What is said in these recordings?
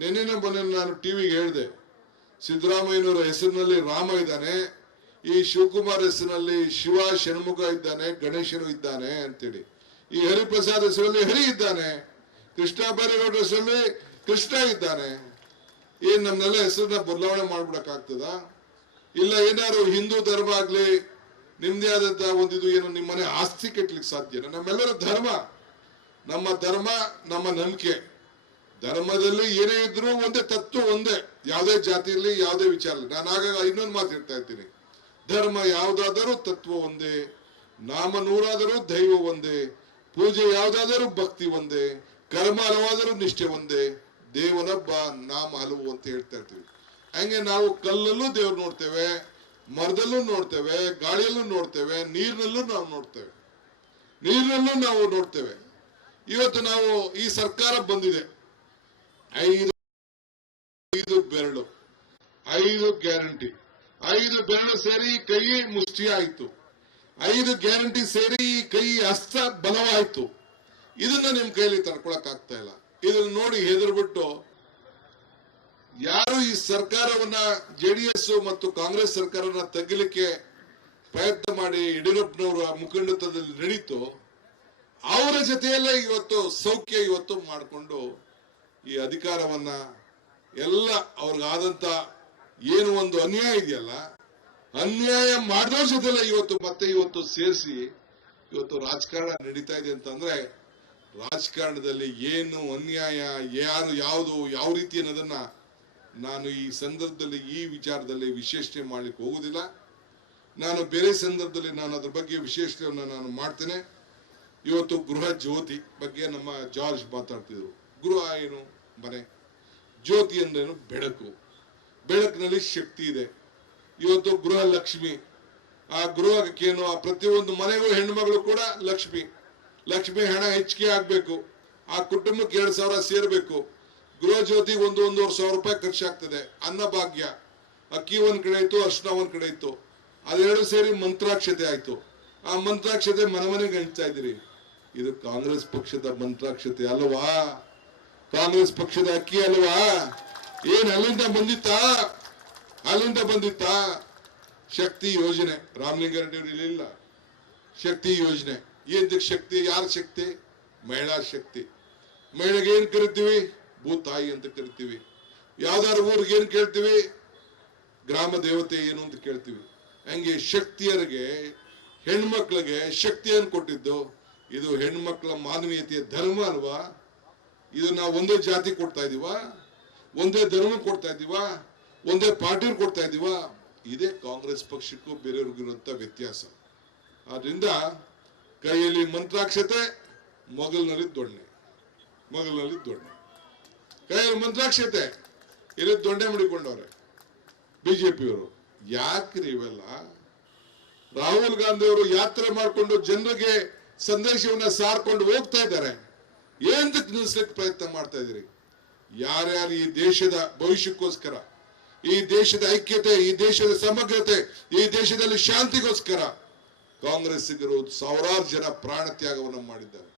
ಮೊನ್ನೆ ನಾನು ಟಿವಿಗೆ ಹೇಳಿದೆ, ಸಿದ್ದರಾಮಯ್ಯನವರ ಹೆಸರಿನಲ್ಲಿ ರಾಮ ಇದ್ದಾನೆ, ಈ ಶಿವಕುಮಾರ್ ಹೆಸರಿನಲ್ಲಿ ಶಿವ ಷಣ್ಮುಖ ಇದ್ದಾನೆ, ಗಣೇಶನು ಇದ್ದಾನೆ ಅಂತೇಳಿ. ಈ ಹರಿಪ್ರಸಾದ್ ಹೆಸರಲ್ಲಿ ಹರಿ ಇದ್ದಾನೆ, ಕೃಷ್ಣ ಬೈರೇಗೌಡರ ಹೆಸರಲ್ಲಿ ಕೃಷ್ಣ ಇದ್ದಾನೆ. ಏನ್ ನಮ್ನೆಲ್ಲ ಹೆಸರನ್ನ ಬದಲಾವಣೆ ಮಾಡ್ಬಿಡಕ್ಕಾಗ್ತದ? ಇಲ್ಲ ಏನಾದ್ರು ಹಿಂದೂ ಧರ್ಮ ಆಗ್ಲಿ ನಿಮ್ದೇ ಆದಂತ ಒಂದಿದು ಏನು ನಿಮ್ಮನೆ ಆಸ್ತಿ ಕೆಟ್ಲಿಕ್ಕೆ ಸಾಧ್ಯನಾ? ನಮ್ಮೆಲ್ಲರ ಧರ್ಮ, ನಮ್ಮ ಧರ್ಮ, ನಮ್ಮ ನಂಬಿಕೆ. ಧರ್ಮದಲ್ಲಿ ಏನೇ ಇದ್ರು ಒಂದೇ ತತ್ವ, ಒಂದೇ, ಯಾವುದೇ ಜಾತಿಯಲ್ಲಿ ಯಾವುದೇ ವಿಚಾರ. ನಾನು ಆಗಾಗ ಇನ್ನೊಂದು ಮಾತು ಹೇಳ್ತಾ ಇರ್ತೀನಿ, ಧರ್ಮ ಯಾವುದಾದರೂ ತತ್ವ ಒಂದೇ, ನಾಮ ನೂರಾದರೂ ದೈವ ಒಂದೇ, ಪೂಜೆ ಯಾವುದಾದರೂ ಭಕ್ತಿ ಒಂದೇ, ಕರ್ಮ ಹಲವಾದರೂ ನಿಷ್ಠೆ ಒಂದೇ, ದೇವನೊಬ್ಬ ನಾಮ ಹಲವು ಅಂತ ಹೇಳ್ತಾ ಇರ್ತೀವಿ. ಹಂಗೆ ನಾವು ಕಲ್ಲಲ್ಲೂ ದೇವ್ರು ನೋಡ್ತೇವೆ, ಮರದಲ್ಲೂ ನೋಡ್ತೇವೆ, ಗಾಳಿಯಲ್ಲೂ ನೋಡ್ತೇವೆ, ನೀರಿನಲ್ಲೂ ನಾವು ನೋಡ್ತೇವೆ, ಇವತ್ತು ನಾವು ಈ ಸರ್ಕಾರ ಬಂದಿದೆ, 5 ಬೆರಳು, 5 ಗ್ಯಾರಂಟಿ, 5 ಬೆರಳು ಸೇರಿ ಕೈ ಮುಷ್ಟಿ ಆಯ್ತು, 5 ಗ್ಯಾರಂಟಿ ಸೇರಿ ಕೈ ಹಸ್ತ ಬಲವಾಯ್ತು. ಇದನ್ನ ನಿಮ್ ಕೈಲಿ ತಡ್ಕೊಳಕ್ ಆಗ್ತಾ ಇಲ್ಲ. ಇದನ್ನ ನೋಡಿ ಹೆದರ್ಬಿಟ್ಟು ಯಾರು ಈ ಸರ್ಕಾರವನ್ನ ಜೆಡಿಎಸ್ ಮತ್ತು ಕಾಂಗ್ರೆಸ್ ಸರ್ಕಾರನ ತಗ್ಗಲಿಕ್ಕೆ ಪ್ರಯತ್ನ ಮಾಡಿ ಯಡಿಯೂರಪ್ಪನವರ ಮುಖಂಡತ್ವದಲ್ಲಿ ನಡೀತು, ಅವರ ಜೊತೆಯಲ್ಲೇ ಇವತ್ತು ಸೌಖ್ಯ ಮಾಡಿಕೊಂಡು ಈ ಅಧಿಕಾರವನ್ನ ಎಲ್ಲ ಅವ್ರಿಗಾದಂತ ಏನು ಒಂದು ಅನ್ಯಾಯ ಇದೆಯಲ್ಲ, ಅನ್ಯಾಯ ಮಾಡಿದವ್ರ ಜೊತೆಲ್ಲ ಇವತ್ತು ಸೇರಿಸಿ ರಾಜಕಾರಣ ನಡೀತಾ ಇದೆ ಅಂತಂದ್ರೆ, ರಾಜಕಾರಣದಲ್ಲಿ ಏನು ಅನ್ಯಾಯ, ಯಾವ ರೀತಿ ಅನ್ನೋದನ್ನ ನಾನು ಈ ಸಂದರ್ಭದಲ್ಲಿ ಈ ವಿಚಾರದಲ್ಲಿ ವಿಶ್ಲೇಷಣೆ ಮಾಡ್ಲಿಕ್ಕೆ ಹೋಗುದಿಲ್ಲ. ನಾನು ಬೇರೆ ಸಂದರ್ಭದಲ್ಲಿ ನಾನು ಅದ್ರ ಬಗ್ಗೆ ವಿಶ್ಲೇಷಣೆಯನ್ನು ನಾನು ಮಾಡ್ತೇನೆ. ಇವತ್ತು ಗೃಹ ಜ್ಯೋತಿ ಬಗ್ಗೆ ನಮ್ಮ ಜಾರ್ಜ್ ಮಾತಾಡ್ತಿದ್ರು. ಗೃಹ ಏನು? ಮನೆ. ಜ್ಯೋತಿ ಅಂದ್ರೇನು? ಬೆಳಕು. ಬೆಳಕಿನಲ್ಲಿ ಶಕ್ತಿ ಇದೆ. ಇವತ್ತು ಗೃಹ ಲಕ್ಷ್ಮಿ, ಆ ಗೃಹಕ್ಕೇನು, ಆ ಪ್ರತಿಯೊಂದು ಮನೆಗೂ ಹೆಣ್ಮಗಳು ಕೂಡ ಲಕ್ಷ್ಮಿ ಹಣ ಹೆಚ್ಚಿಗೆ ಆಗ್ಬೇಕು, ಆ ಕುಟುಂಬಕ್ಕೆ 2,000 ಸೇರ್ಬೇಕು. ಗೃಹ ಜ್ಯೋತಿ 1,500 ರೂಪಾಯಿ ಖರ್ಚಾಗ್ತದೆ. ಅನ್ನಭಾಗ್ಯ, ಅಕ್ಕಿ ಒಂದ್ ಕಡೆ ಇತ್ತು, ಅರ್ಶನ ಒಂದ್ ಕಡೆ ಇತ್ತು, ಅದೆರಡು ಸೇರಿ ಮಂತ್ರಾಕ್ಷತೆ ಆಯ್ತು. ಆ ಮಂತ್ರಾಕ್ಷತೆ ಮನೆಗೆ ಹಂಚ್ತಾ ಇದ್ದೀರಿ. ಇದು ಕಾಂಗ್ರೆಸ್ ಪಕ್ಷದ ಮಂತ್ರಾಕ್ಷತೆ ಅಲ್ವಾ? ಕಾಂಗ್ರೆಸ್ ಪಕ್ಷದ ಅಕ್ಕಿ ಅಲ್ವಾ? ಏನ್ ಅಲ್ಲಿಂದ ಬಂದಿತ್ತಾ? ಶಕ್ತಿ ಯೋಜನೆ, ರಾಮಲಿಂಗಾರೆಡ್ಡಿ ಅವರು ಇರಲಿಲ್ಲ. ಶಕ್ತಿ ಯೋಜನೆ ಏನ್ ಶಕ್ತಿ? ಯಾರ ಶಕ್ತಿ? ಮಹಿಳಾ ಶಕ್ತಿ. ಮಹಿಳೆಗೆ ಏನ್ ಕರಿತೀವಿ? ಭೂತಾಯಿ ಅಂತ ಕರಿತೀವಿ. ಯಾವ್ದಾದ್ರು ಊರಿಗೆ ಏನ್ ಕೇಳ್ತೀವಿ? ಗ್ರಾಮ ದೇವತೆ ಏನು ಅಂತ ಕೇಳ್ತೀವಿ. ಹಂಗೆ ಶಕ್ತಿಯರಿಗೆ, ಹೆಣ್ಮಕ್ಳಿಗೆ ಶಕ್ತಿಯನ್ನು ಕೊಟ್ಟಿದ್ದು ಇದು ಹೆಣ್ಮಕ್ಳ ಮಾನವೀಯತೆಯ ಧರ್ಮ ಅಲ್ವಾ? ಇದು ನಾವು ಒಂದೇ ಜಾತಿ ಕೊಡ್ತಾ ಇದೀವ, ಒಂದೇ ಧರ್ಮ ಕೊಡ್ತಾ ಇದೀವ, ಒಂದೇ ಪಾರ್ಟಿ ಕೊಡ್ತಾ ಇದೀವ? ಇದೇ ಕಾಂಗ್ರೆಸ್ ಪಕ್ಷಕ್ಕೂ ಬೇರೆಯವ್ರಿಗಿರುವಂತ ವ್ಯತ್ಯಾಸ. ಆದ್ರಿಂದ ಕೈಯಲ್ಲಿ ಮಂತ್ರಾಕ್ಷತೆ, ಮೊಗಲ್ನಲ್ಲಿ ದೊಣ್ಣೆ. ಕೈಯಲ್ಲಿ ಮಂತ್ರಾಕ್ಷತೆ, ಇಲ್ಲಿ ದೊಣ್ಣೆ ಮಡಿಕೊಂಡವ್ರೆ ಬಿಜೆಪಿಯವರು. ಯಾಕ್ರಿ ಇವೆಲ್ಲ? ರಾಹುಲ್ ಗಾಂಧಿ ಅವರು ಯಾತ್ರೆ ಮಾಡಿಕೊಂಡು ಜನರಿಗೆ ಸಂದೇಶವನ್ನ ಸಾರ್ಕೊಂಡು ಹೋಗ್ತಾ ಇದ್ದಾರೆ. ಏನಕ್ಕೆ ನಿಲ್ಲಿಸ್ಲಿಕ್ಕೆ ಪ್ರಯತ್ನ ಮಾಡ್ತಾ ಇದ್ದೀರಿ? ಯಾರ್ಯಾರು ಈ ದೇಶದ ಭವಿಷ್ಯಕ್ಕೋಸ್ಕರ, ಈ ದೇಶದ ಐಕ್ಯತೆ, ಈ ದೇಶದ ಸಮಗ್ರತೆ, ಈ ದೇಶದಲ್ಲಿ ಶಾಂತಿಗೋಸ್ಕರ ಕಾಂಗ್ರೆಸ್ಸಿಗರು ಸಾವಿರಾರು ಜನ ಪ್ರಾಣ ತ್ಯಾಗವನ್ನು ಮಾಡಿದ್ದಾರೆ.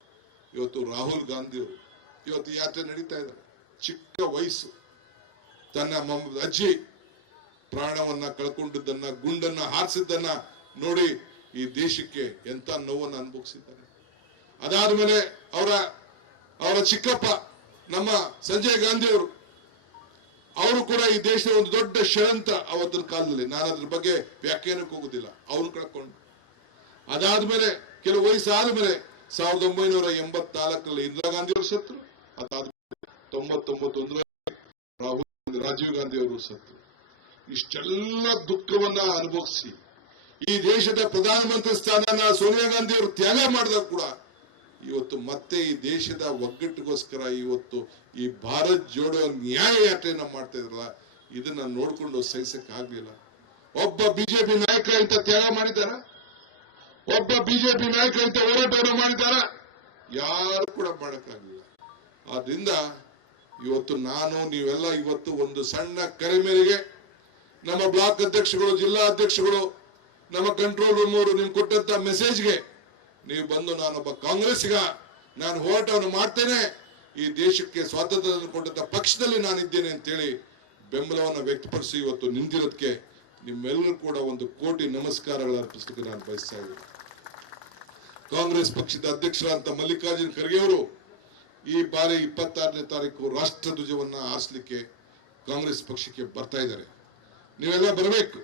ಇವತ್ತು ರಾಹುಲ್ ಗಾಂಧಿ ಅವರು ಇವತ್ತು ಯಾತ್ರೆ ನಡೀತಾ ಇದ್ದಾರೆ. ಚಿಕ್ಕ ವಯಸ್ಸು, ತನ್ನ ಅಜ್ಜಿ ಪ್ರಾಣವನ್ನ ಕಳ್ಕೊಂಡಿದ್ದನ್ನ, ಗುಂಡನ್ನ ಹಾರಿಸಿದ್ದನ್ನ ನೋಡಿ ಈ ದೇಶಕ್ಕೆ ಎಂತ ನೋವನ್ನು ಅನುಭವಿಸಿದ್ದಾರೆ. ಅದಾದ್ಮೇಲೆ ಅವರ ಚಿಕ್ಕಪ್ಪ ನಮ್ಮ ಸಂಜಯ್ ಗಾಂಧಿ ಅವರು ಕೂಡ ಈ ದೇಶದ ಒಂದು ದೊಡ್ಡ ಷಡ್ಯಂತ್ರ ಅವತ್ತಿನ ಕಾಲದಲ್ಲಿ. ನಾನು ಅದ್ರ ಬಗ್ಗೆ ವ್ಯಾಖ್ಯಾನಕ್ಕೆ ಹೋಗುದಿಲ್ಲ. ಅವ್ರನ್ನ ಕಳ್ಕೊಂಡು ಅದಾದ್ಮೇಲೆ ಕೆಲವು ವಯಸ್ಸಾದ್ಮೇಲೆ 1984 ಇಂದಿರಾ ಗಾಂಧಿ ಅವರು ಸತ್ರು. ಅದಾದ್ಮೇಲೆ 99 ರಾಜೀವ್ ಗಾಂಧಿ ಅವರು ಸತ್ರು. ಇಷ್ಟೆಲ್ಲ ದುಃಖವನ್ನ ಅನುಭವಿಸಿ ಈ ದೇಶದ ಪ್ರಧಾನಮಂತ್ರಿ ಸ್ಥಾನನ ಸೋನಿಯಾ ಗಾಂಧಿ ಅವರು ತ್ಯಾಗ ಮಾಡಿದಾಗ ಕೂಡ ಇವತ್ತು ಮತ್ತೆ ಈ ದೇಶದ ಒಗ್ಗಟ್ಟಿಗೋಸ್ಕರ ಇವತ್ತು ಈ ಭಾರತ್ ಜೋಡೋ ನ್ಯಾಯ ಯಾತ್ರೆಯನ್ನ ಮಾಡ್ತಾ ಇದ್ರಲ್ಲ, ಇದನ್ನ ನೋಡ್ಕೊಂಡು ಸಹಿಸಕ್ ಆಗ್ಲಿಲ್ಲ. ಒಬ್ಬ ಬಿಜೆಪಿ ನಾಯಕ ಇಂತ ತ್ಯಾಗ ಮಾಡಿದಾರ? ಒಬ್ಬ ಬಿಜೆಪಿ ನಾಯಕ ಇಂತ ಹೋರಾಟವನ್ನು ಮಾಡಿದಾರ? ಯಾರು ಕೂಡ ಮಾಡಕ್ಕಾಗಲಿಲ್ಲ. ಆದ್ರಿಂದ ಇವತ್ತು ನೀವೆಲ್ಲ ಇವತ್ತು ಒಂದು ಸಣ್ಣ ಕರೆ ಮೇರೆಗೆ ನಮ್ಮ ಬ್ಲಾಕ್ ಅಧ್ಯಕ್ಷಗಳು, ಜಿಲ್ಲಾ ಅಧ್ಯಕ್ಷಗಳು, ನಮ್ಮ ಕಂಟ್ರೋಲ್ ರೂಮ್ ಅವರು ನಿಮ್ಗೆ ಕೊಟ್ಟಂತ ಮೆಸೇಜ್ಗೆ ನೀವು ಬಂದು, ನಾನೊಬ್ಬ ಕಾಂಗ್ರೆಸ್ಸಿಗ, ನಾನು ಹೋರಾಟವನ್ನು ಮಾಡ್ತೇನೆ, ಈ ದೇಶಕ್ಕೆ ಸ್ವಾತಂತ್ರ್ಯ ಕೊಟ್ಟಂತ ಪಕ್ಷದಲ್ಲಿ ನಾನಿದ್ದೇನೆ ಅಂತೇಳಿ ಬೆಂಬಲವನ್ನು ವ್ಯಕ್ತಪಡಿಸಿ ಇವತ್ತು ನಿಂತಿರೋದಕ್ಕೆ ನಿಮ್ಮೆಲ್ಲರೂ ಕೂಡ ಒಂದು ಕೋಟಿ ನಮಸ್ಕಾರಗಳ ಅರ್ಪಿಸಲಿಕ್ಕೆ ನಾನು ಬಯಸ್ತಾ ಇದ್ದೀನಿ. ಕಾಂಗ್ರೆಸ್ ಪಕ್ಷದ ಅಧ್ಯಕ್ಷರಾದಂತ ಮಲ್ಲಿಕಾರ್ಜುನ್ ಖರ್ಗೆ ಅವರು ಈ ಬಾರಿ 26ನೇ ತಾರೀಕು ರಾಷ್ಟ್ರ ಧ್ವಜವನ್ನ ಹಾರಿಸಲಿಕ್ಕೆ ಕಾಂಗ್ರೆಸ್ ಪಕ್ಷಕ್ಕೆ ಬರ್ತಾ ಇದ್ದಾರೆ. ನೀವೆಲ್ಲ ಬರಬೇಕು.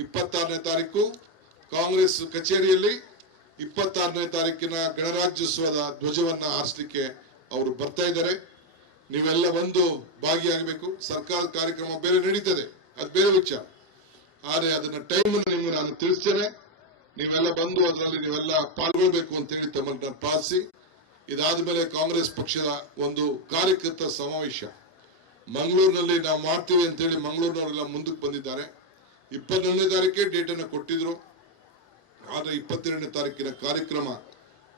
26ನೇ ತಾರೀಕು ಕಾಂಗ್ರೆಸ್ ಕಚೇರಿಯಲ್ಲಿ 26ನೇ ತಾರೀಕಿನ ಗಣರಾಜ್ಯೋತ್ಸವದ ಧ್ವಜವನ್ನ ಹಾರಿಸಲಿಕ್ಕೆ ಅವರು ಬರ್ತಾ ಇದ್ದಾರೆ. ನೀವೆಲ್ಲ ಬಂದು ಭಾಗಿಯಾಗಬೇಕು. ಸರ್ಕಾರದ ಕಾರ್ಯಕ್ರಮ ಬೇರೆ ನಡೀತದೆ, ಅದು ಬೇರೆ ವಿಚಾರ. ಆದರೆ ಅದನ್ನ ಟೈಮ್ ನಿಮ್ಗೆ ನಾನು ತಿಳಿಸ್ತೇನೆ. ನೀವೆಲ್ಲ ಬಂದು ಅದರಲ್ಲಿ ನೀವೆಲ್ಲ ಪಾಲ್ಗೊಳ್ಬೇಕು ಅಂತ ಹೇಳಿ ತಮ್ಮನ್ನ ಪ್ರಾರ್ಥಿಸಿ, ಇದಾದ ಮೇಲೆ ಕಾಂಗ್ರೆಸ್ ಪಕ್ಷದ ಒಂದು ಕಾರ್ಯಕರ್ತ ಸಮಾವೇಶ ಮಂಗಳೂರಿನಲ್ಲಿ ನಾವು ಮಾಡ್ತೀವಿ ಅಂತ ಹೇಳಿ ಮಂಗಳೂರಿನವರೆಲ್ಲ ಮುಂದಕ್ಕೆ ಬಂದಿದ್ದಾರೆ. 22ನೇ ತಾರೀಕೆ ಡೇಟ್ ಅನ್ನು ಕೊಟ್ಟಿದ್ರು. ಆದ್ರೆ 22ನೇ ತಾರೀಕಿನ ಕಾರ್ಯಕ್ರಮ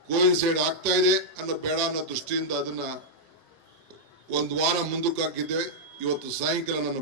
ಕೋಇನ್ಸೈಡ್ ಆಗ್ತಾ ಇದೆ ಅನ್ನೋ ಬೇಡ ಅನ್ನೋ ದೃಷ್ಟಿಯಿಂದ ಅದನ್ನ ಒಂದು ವಾರ ಮುಂದಕ್ಕೆ ಹಾಕಿದ್ದೇವೆ. ಇವತ್ತು ಸಾಯಂಕಾಲ ನಾನು